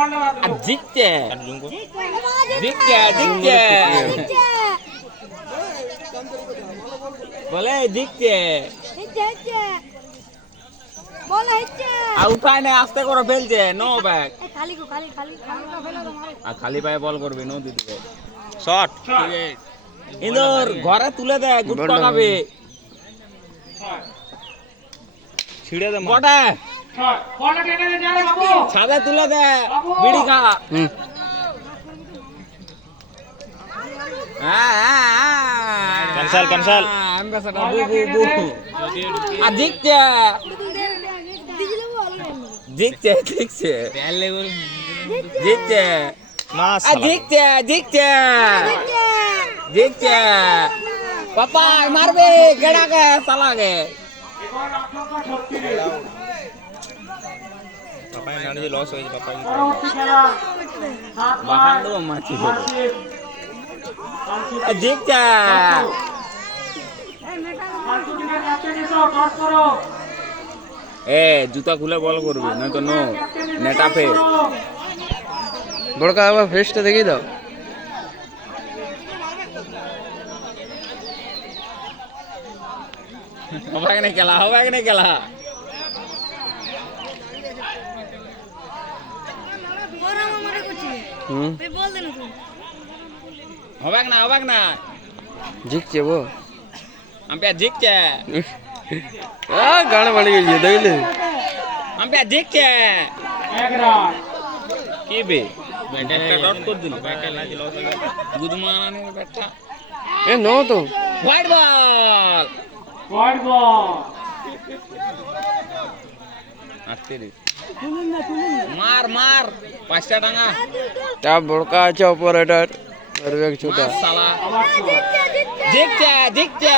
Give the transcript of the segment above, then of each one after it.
আর জিতছে জিতছে জিতছে বলে জিতছে আর উঠায় না আস্তে করে ফেলছে নো ব্যাগ খালি গো খালি খালি খালি ফেলে দাও মারো আর খালি পায়ে বল করবি নো দিদিকে শট ইন্দোর ঘরে তুলে দে গুড পাকাবে ছিড়ে দে মার। কটা ছাদে তুলে দে বিড়ি খা হুম হ্যাঁ, হ্যাঁ, হ্যাঁ। Cancel, cancel. Ambassador, বু, বু, বু। আর জিতছে দিছিলে বল জিতছে জিতছে জিতছে মাস আর জিতছে জিতছে জিতছে পাপা মারবে গেড়াকে সালাকে পাপাই নাড়ি লস হয়েছে পাপাই বাহান দেবো মাছি আর জিতছে এ জুতা খুলে বল করবি নয়তো নো নেটা ফে বড়কা আবার ফেসটা দেখিয়ে দাও। হবে না খেলা হবে না খেলা। હવાક ના હવાક ના જીક છે બો આંપ્યા જીક છે. આ ગાણ વળી ગઈ દઈ લે. આંપ્યા જીક છે. એકરા કે બે બેટા ડોટ કોડ દિલ બેટા લાજી લો ગુદમાન બેટા એ નો તો. વાઇડ બોલ વાઇડ બોલ આસ્તે રી মার মার পাঁচটা টাঙা তা বড়কা আছে অপারেটর আর এক ছোটা সালা জিতছে জিতছে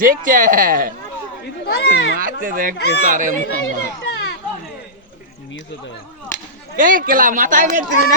জিতছে মারতে দেখতে সারে মামা। এ কেলা মাথায় না